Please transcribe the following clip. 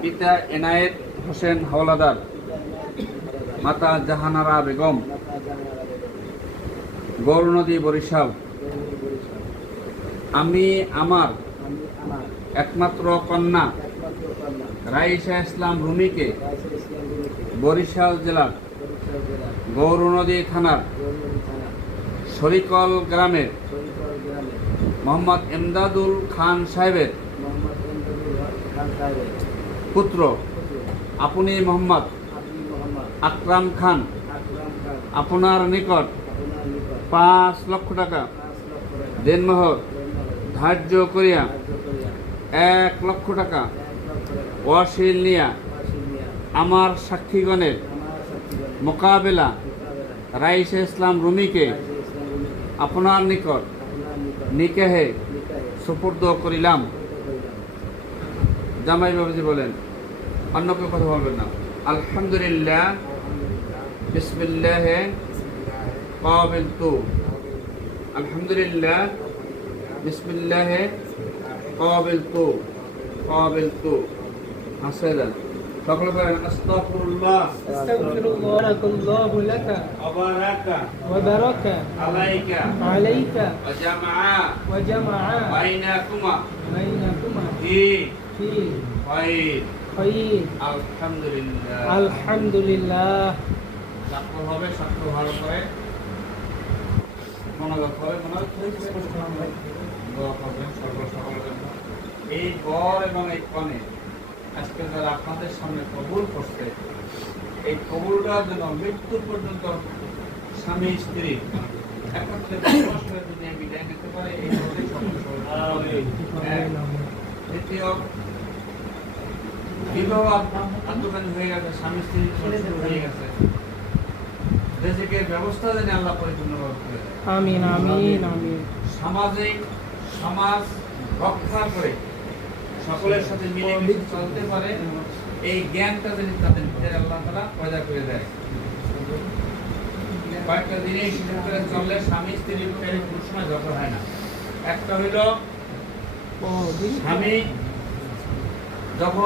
পিতা এনায়েত হোসেন হাওলাদার, মাতা জাহানারা বেগম, গৌরনদী, বরিশাল। আমি আমার একমাত্র কন্যা রাইসা ইসলাম রুমিকে বরিশাল জেলার গৌরনদী থানার শরিকল গ্রামের মোহাম্মদ এমদাদুল খান সাহেবের পুত্র আপনি মোহাম্মদ আকরাম খান আপনার নিকট 5 লক্ষ টাকা দেনমোহর ধার্য করিয়া 1 লক্ষ টাকা ওয়াসিল নিয়া আমার সাক্ষীগণের মোকাবেলা রাইসা ইসলাম রুমিকে আপনার নিকট নিকাহে সুপুর্দ করিলাম। জামাই বাবুজি বলেন, অন্য কেউ কথা বলবেন না। আলহামদুলিল্লাহ, বিসমিল্লাহে কাবিলতু। আলহামদুলিল্লাহ, বিসমিল্লাহে কাবিলতু। হাসেন সকলে বলেন আস্তাগফিরুল্লাহ। আস্তাগফিরুল্লাহ বারাকাল্লাহু লাকা ওয়া বারাকা আলাইকা ওয়া জামাআ বাইনাকুমা ফি খায়র। আলহামদুলিল্লাহ। সাক্ষ্য হবে, সাক্ষ্য ভালো করে মনোযোগ করে দোয়া করবেন সকলের জন্য। এই বর এবং এই কনে আজকে যারা আপনাদের সামনে কবুল করছে, এই কবুলটার জন্য মৃত্যু পর্যন্ত স্বামী স্ত্রী একত্রে বসবাস করে দুনিয়া বিদায় নিতে পারে, এই দ্বিতীয় বিবাহ আত্মকালী হয়ে গেছে, স্বামী স্ত্রী হয়ে গেছে, রিজিকের ব্যবস্থা যেন আল্লাহ পরিপূর্ণভাবে করে দেয়। আমিন আমিন আমিন। সমাজ রক্ষা করে সকলের সাথে মিলেমিশে চলতে পারে, এই জ্ঞানটা যেন তাদের ভিতরে আল্লাহ তাআলা পয়দা করে দেয়। কয়েকটা জিনিস করে চললে স্বামী স্ত্রীর ভিতরে কোনো সময় ঝগড়া হয় না। একটা হইল স্বামী যখন